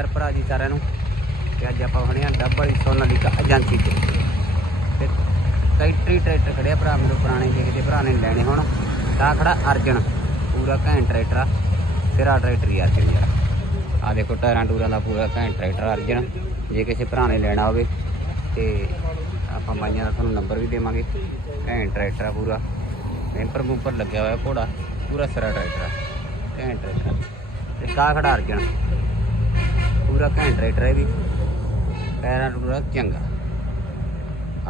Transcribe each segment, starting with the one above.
ਨਮਸਕਾਰ ਭਰਾ ਜੀ ਸਾਰਿਆਂ ਨੂੰ। ਤੇ ਅੱਜ ਆਪਾਂ ਖੜੇ ਹਾਂ ਡੱਬ ਸੋਨਾ ਦੀ ਏਜੰਸੀ 'ਚ ਤੇ ਕਈ ਟਰੀ ਟਰੈਕਟਰ ਖੜੇ ਭਰਾ ਮੇਰੇ ਪੁਰਾਣੇ ਜੇ ਕਿਤੇ ਭਰਾ ਨੇ ਲੈਣੇ ਹੁਣ। ਤਾਂ ਖੜਾ ਅਰਜਨ, ਪੂਰਾ ਘੈਂਟ ਟਰੈਕਟਰ ਆ। ਸਿਰਾ ਟਰੈਕਟਰ ਹੀ ਅਰਜਨ ਯਾਰ। ਆ ਦੇਖੋ ਟਾਇਰਾਂ ਟੂਰਾਂ ਦਾ ਪੂਰਾ ਘੈਂਟ ਟਰੈਕਟਰ ਅਰਜਨ। ਜੇ ਕਿਸੇ ਭਰਾ ਨੇ ਲੈਣਾ ਹੋਵੇ ਤੇ ਆਪਾਂ ਬਾਈਆਂ ਦਾ ਤੁਹਾਨੂੰ ਨੰਬਰ ਵੀ ਦੇਵਾਂਗੇ। ਘੈਂਟ ਟਰੈਕਟਰ ਆ ਪੂਰਾ। ਟੈਂਪਰ ਬੂਪਰ ਲੱਗਿਆ ਹੋਇਆ ਘੋੜਾ। ਪੂਰਾ ਸਿਰਾ ਟਰੈਕਟਰ ਆ। ਘੈਂਟ ਟਰੈਕਟਰ ਆ। ਤੇ ਕਾ ਖੜਾ ਅਰਜਨ। ਪੂਰਾ ਘੈਂਟ ਟਰੈਕਟਰ ਹੈ ਵੀ। ਟਾਇਰਾਂ ਟੂਰਾ ਚੰਗਾ।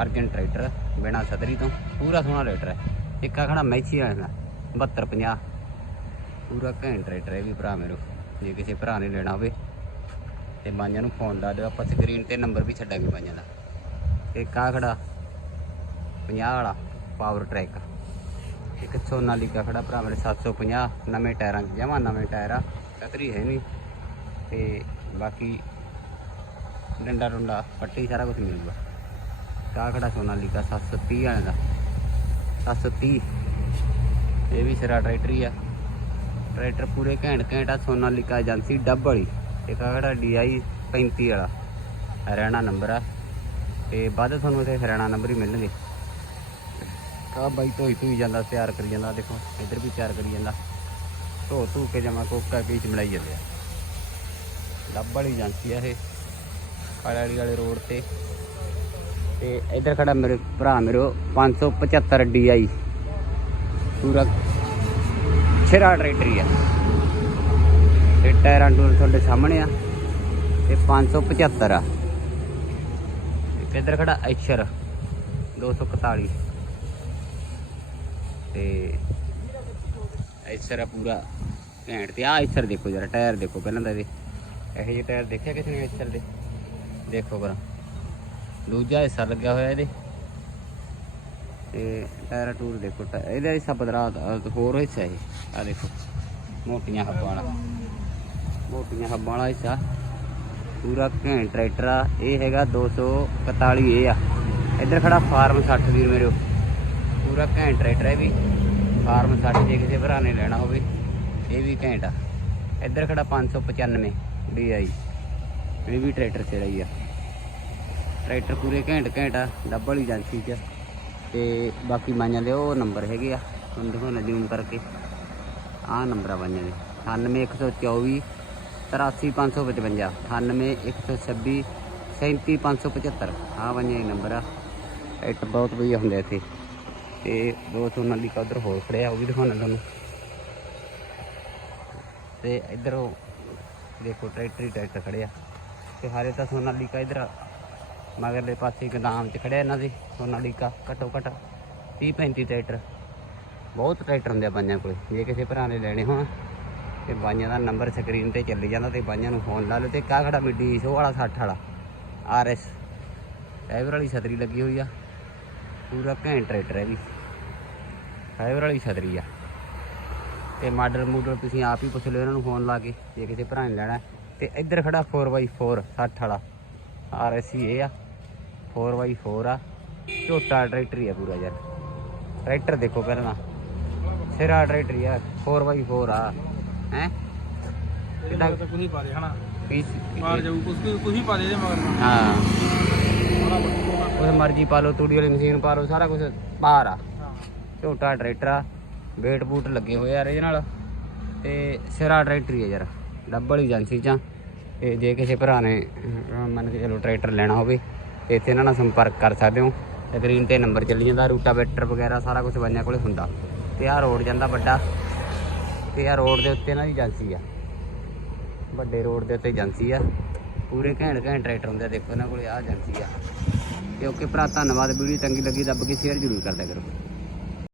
ਅਰਜਨ ਟਰੈਕਟਰ ਬਿਨਾ ਸਦਰੀ ਤੋਂ। ਪੂਰਾ ਸੋਹਣਾ ਟਰੈਕਟਰ ਹੈ। ਇੱਕ ਆ ਖੜਾ ਮੈਚੀ ਵਾਲਾ 72 50 ਪੂਰਾ ਘੈਂਟ ਟਰੈਕਟਰ ਹੈ ਵੀ ਭਰਾ ਮੇਰੋ ਜੇ ਕਿਸੇ ਭਰਾ ਨੇ ਲੈਣਾ ਹੋਵੇ, ਤੇ ਬਾਈਆਂ ਨੂੰ ਫੋਨ ਲਾ ਦਿਓ। ਆਪਾਂ ਸਕਰੀਨ ਤੇ ਨੰਬਰ ਵੀ ਛੱਡਾਂਗੇ ਬਾਈਆਂ ਦਾ। ਇੱਕ ਕਾ ਖੜਾ। 50 ਵਾਲਾ ਪਾਵਰ ਟਰੈਕ ਇੱਕ ਸੋਨਾਲੀਕਾ ਖੜਾ ਭਰਾ ਮੇਰੇ 750 ਨਵੇਂ ਟਾਇਰਾਂ 'ਚ। ਜਮਾ ਨਵੇਂ ਟਾਇਰ ਆ। ਕਤਰੀ ਹੈ ਨਹੀਂ। ਤੇ ਬਾਕੀ ਡੰਡਾ ਡੁੰਡਾ, ਪੱਟੀ ਸਾਰਾ ਕੁਝ ਮਿਲੂਗਾ ਕਾ ਖੜਾ ਸੋਨਾਲੀਕਾ 730 ਵਾਲੇ ਦਾ। 730 ਇਹ ਵੀ ਸਿਰਾ ਟਰੈਕਟਰ ਹੀ ਆ। ਟਰੈਕਟਰ ਪੂਰੇ ਘੈਂਟ ਘੈਂਟ ਆ ਸੋਨਾਲੀਕਾ ਏਜੰਸੀ ਡੱਬ ਵਾਲੀ। ਇੱਕ ਆ ਖੜਾ DI 35 ਵਾਲਾ। ਹਰਿਆਣਾ ਨੰਬਰ ਆ। ਤੇ ਵੱਧ ਤੁਹਾਨੂੰ ਇਹਦੇ ਹਰਿਆਣਾ ਨੰਬਰ ਹੀ ਮਿਲਣਗੇ। ਕਾ ਬਾਈ ਧੋਈ ਧੋਈ ਜਾਂਦਾ, ਤਿਆਰ ਕਰੀ ਜਾਂਦਾ। ਦੇਖੋ, ਇੱਧਰ ਵੀ ਤਿਆਰ ਕਰੀ ਜਾਂਦਾ। ਧੋ ਧੂ ਕੇ ਜਮਾ ਕੋਕਾ ਪੀਚ ਮਿਲਾਈ ਜਾਂਦੇ ਆ। ਡੱਬ ਵਾਲੀ ਏਜੰਸੀ ਆ ਇਹ, ਕਾਲੇ ਵਾਲੇ ਰੋਡ ਤੇ। ਤੇ ਇੱਧਰ ਖੜਾ ਮੇਰੇ ਭਰਾ ਮੇਰੇ 575 DI ਪੂਰਾ ਛੇਰਾ ਟਰੈਕਟਰ ਆ। ਤੇ ਟਾਇਰਾਂ ਟੂਰ ਤੁਹਾਡੇ ਸਾਹਮਣੇ ਆ। ਤੇ 575 ਆ। ਇੱਧਰ ਖੜਾ ਐਚਰ 241 ਤੇ ਐਚਰ ਆ ਪੂਰਾ ਘੈਂਟ ਤੇ ਆ ਐਚਰ ਦੇਖੋ ਜਰਾ, ਟਾਇਰ ਦੇਖੋ ਪਹਿਲਾਂ ਦਾ ਇਹਦੇ। ਇਹੋ ਜਿਹੇ ਟਾਇਰ ਦੇਖਿਆ ਕਿਸੇ ਨੇ ਐਚਰ ਦੇ ਦੇਖੋ ਬਰਾ ਦੂਜਾ ਹਿੱਸਾ ਲੱਗਿਆ ਹੋਇਆ ਇਹਦੇ। ਤੇ ਟਾਇਰ ਟੂਰ ਦੇਖੋ ਟਾ- ਇਹਦਾ ਹਿੱਸਾ ਬਦਰਾ ਹੋਰ ਹਿੱਸਾ ਇਹ। ਆ ਦੇਖੋ, ਮੋਟੀਆਂ ਹੱਬਾਂ ਵਾਲਾ। ਮੋਟੀਆਂ ਹੱਬਾਂ ਵਾਲਾ ਹਿੱਸਾ। ਪੂਰਾ ਘੈਂਟ ਟਰੈਕਟਰ ਆ। ਇਹ ਹੈਗਾ 241 ਇਹ ਆ। ਇੱਧਰ ਖੜਾ ਫਾਰਮ 60 ਵੀਰ ਮੇਰੇ ਪੂਰਾ ਘੈਂਟ ਟਰੈਕਟਰ ਹੈ ਵੀ। ਫਾਰਮ 60 ਜੇ ਕਿਸੇ ਭਰਾ ਨੇ ਲੈਣਾ ਹੋਵੇ, ਇਹ ਵੀ ਘੈਂਟ ਆ। ਇੱਧਰ ਖੜਾ 595 DI ਇਹ ਵੀ ਟਰੈਕਟਰ ਸੇ ਰਹੀ ਆ। ਟਰੈਕਟਰ ਪੂਰੇ ਘੈਂਟ ਘੈਂਟ ਆ ਡੱਬਲ ਏਜੰਸੀ ਚ। ਤੇ ਬਾਕੀ ਮਾਈਆਂ ਦੇ ਉਹ ਨੰਬਰ ਹੈਗੇ ਆ ਤੁਹਾਨੂੰ ਦਿਖਾਉਣਾ ਜ਼ੂਮ ਕਰਕੇ। ਆਹ ਨੰਬਰ ਆ ਬਾਈਆਂ ਦੇ 98124 83555 98126 37575 ਆਹ ਬਾਈਆਂ ਦੇ ਨੰਬਰ ਆ। ਟਰੈਕਟਰ ਬਹੁਤ ਵਧੀਆ ਹੁੰਦੇ ਇੱਥੇ। ਤੇ ਦੋ ਸੋਨਾਂ ਦੀ ਕਦਰ ਹੋਰ ਖੜਿਆ ਉਹ ਵੀ ਦਿਖਾਉਣਾ ਤੁਹਾਨੂੰ। ਤੇ ਇੱਧਰ ਦੇਖੋ, ਟਰੈਕਟਰ ਹੀ ਟਰੈਕਟਰ ਖੜਿਆ ਤੇ ਹਾਰੇ ਤਾਂ ਸੋਨਾਲੀਕਾ ਇੱਧਰ ਮਗਰਲੇ ਪਾਸੇ ਗਦਾਮ 'ਚ ਖੜਿਆ ਇਹਨਾਂ ਦੇ, ਸੋਨਾਲੀਕਾ, ਘੱਟੋ ਘੱਟ 30 35 ਟਰੈਕਟਰ। ਬਹੁਤ ਟਰੈਕਟਰ ਹੁੰਦੇ ਆ ਬਾਈਆਂ ਕੋਲ, ਜੇ ਕਿਸੇ ਭਰਾ ਨੇ ਲੈਣੇ ਹੋਣ, ਤੇ ਬਾਈਆਂ ਦਾ ਨੰਬਰ ਸਕਰੀਨ ਤੇ ਚੱਲੀ ਜਾਂਦਾ ਤੇ ਬਾਈਆਂ ਨੂੰ ਫੋਨ ਲਾ ਲਓ। ਤੇ ਕਾ ਖੜਾ ਮਿੱਡੀ ਸ਼ੋ ਵਾਲਾ 60 ਵਾਲਾ ਆਰਐਸ ਫਾਈਬਰ ਵਾਲੀ ਛਤਰੀ ਲੱਗੀ ਹੋਈ ਆ। ਪੂਰਾ ਘੈਂਟ ਟਰੈਕਟਰ ਹੈ ਵੀ ਫਾਈਬਰ ਵਾਲੀ ਛਤਰੀ ਆ। ਤੇ ਮਾਡਲ ਮੂਡਲ ਤੁਸੀਂ ਆਪ ਹੀ ਪੁੱਛ ਲਿਓ ਇਹਨਾਂ ਨੂੰ ਫੋਨ ਲਾ ਕੇ ਜੇ ਕਿਸੇ ਭਰਾ ਨੇ ਲੈਣਾ। ਤੇ ਇੱਧਰ ਖੜਾ 4x4 60 ਵਾਲਾ। ਆਰਐਸਸੀ ਇਹ ਆ 4x4 ਆ। ਝੋਟਾ ਟਰੈਕਟਰ ਹੀ ਆ ਪੂਰਾ ਯਾਰ। ਟਰੈਕਟਰ ਦੇਖੋ ਪਹਿਲਾਂ ਸਿਰਾ ਟਰੈਕਟਰ ਹੀ ਆ 4x4 ਆ। ਹੈ? ਤਾਂ ਕੁਝ ਪਾ ਦੇ ਹਨਾ? ਮਾਰ ਜਾਊ ਕੁਝ ਕੁਝ ਹੀ ਪਾ ਦੇ ਇਹਦੇ ਮਗਰ ਹਾਂ। ਉਸ ਮਰਜ਼ੀ ਪਾ ਲਓ ਤੂੜੀ ਵਾਲੀ ਮਸ਼ੀਨ ਪਾ ਲਓ ਸਾਰਾ ਕੁਝ ਬਾਹਰ ਆ। ਝੋਟਾ ਟਰੈਕਟਰ ਆ। ਵੇਟ ਬੂਟ ਲੱਗੇ ਹੋਏ ਆ ਇਹਦੇ ਨਾਲ। ਤੇ ਸਿਰਾ ਟਰੈਕਟਰ ਹੀ ਆ ਯਾਰ। ਡੱਬਲ ਏਜੰਸੀ ਚ ਆ। ਤੇ ਜੇ ਕਿਸੇ ਭਰਾ ਨੇ ਮੰਨ ਕੇ ਚਲੋ ਟਰੈਕਟਰ ਲੈਣਾ ਹੋਵੇ, ਤੇ ਇੱਥੇ ਇਹਨਾਂ ਨਾਲ ਸੰਪਰਕ ਕਰ ਸਕਦੇ ਹੋ। ਸਕਰੀਨ ਤੇ ਨੰਬਰ ਚੱਲੀ ਜਾਂਦਾ, ਰੂਟਾਵੇਟਰ ਵਗੈਰਾ ਸਾਰਾ ਕੁਝ ਬੰਨਿਆਂ ਕੋਲੇ ਹੁੰਦਾ। ਤੇ ਆਹ ਰੋਡ ਜਾਂਦਾ ਵੱਡਾ। ਤੇ ਆਹ ਰੋਡ ਦੇ ਉੱਤੇ ਇਹਨਾਂ ਦੀ ਏਜੰਸੀ ਆ। ਵੱਡੇ ਰੋਡ ਦੇ ਉੱਤੇ ਏਜੰਸੀ ਆ। ਪੂਰੇ ਘੈਂਟ ਘੈਂਟ ਟਰੈਕਟਰ ਹੁੰਦੇ ਆ, ਦੇਖੋ ਇਹਨਾਂ ਕੋਲੇ ਆਹ ਏਜੰਸੀ ਆ। ਤੇ ਓਕੇ ਭਰਾ, ਧੰਨਵਾਦ। ਵੀਡੀਓ ਚੰਗੀ ਲੱਗੀ, ਦੱਬ ਕੇ ਸ਼ੇਅਰ ਜ਼ਰੂਰ ਕਰਦਿਆ ਕਰੋ।